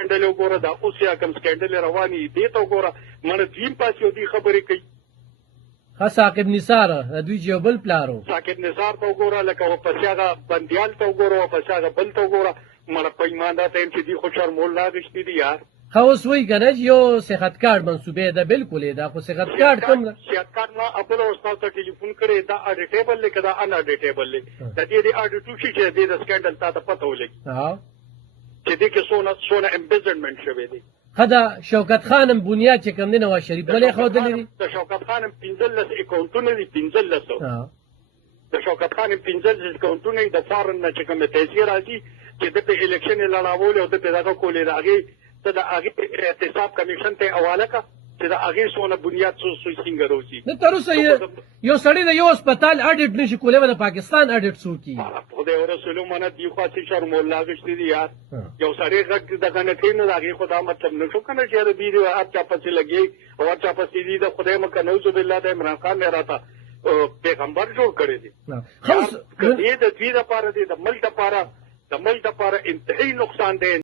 سکینډل وګوره دا اوس یا کوم سکینډل رواني دي ته وګوره منه دیم پاسې دي خبرې کوي ساقب نثار دوی جوبل پلارو ساقب نثار ته وګوره لکه ورپسې هغه بندیال ته وګوره ورپسې هغه بل ته وګوره منه په ایمان دا ټایم چې دي خو شرمول لا غشتي دي یار خو اوس وایي که نه چې یو صحت کارت منصوبې ده بالکل یې ده خو صحت کارت کوم ده صحت کارت ما خپله استاد ته ټلیفون کړی دا اډیټیبل دی که دا ان اډیټیبل دی د دې د اډیټو شي چې دې د سکینډل تا ته پته ولګي چې دې کې څونه امبیزنمنټ شوی دی ښه ده شوکت خان هم بنیاد چې کوم دی نواز شریف ولې ښودلی دي د شوکت خان هم 15 اکاونټونه دي 1500 د شوکت خان هم 15 اکاونټونه د فارن نه چې کومه پیسې راځي چې د په الیکشن یې لړاول او د په دغه کولې د هغې ته د هغې احتساب کمیشن ته یې حواله کړه چې د هغې څونه بنیاد څنګه روزي نه تر اوسه یو سړی د یو هسپتال اډیټ نشي کولی به د پاکستان اډیټ څوک کي خدای ورسولو منه دې خوا چې شرمول لاغشتي دي یار یو سړی غږ دغه نه کوي نو د هغې خو دا مطلب نه شو که نه چې یاره دوی د هر چا پسې لګي او هر چا پسې دي د خدای مکه نعوذ بالله د عمران خان نه راته پیغمبر جوړ کړی دی که دې د دوی دپاره دی د ملک دپاره انتهایي نقصان دی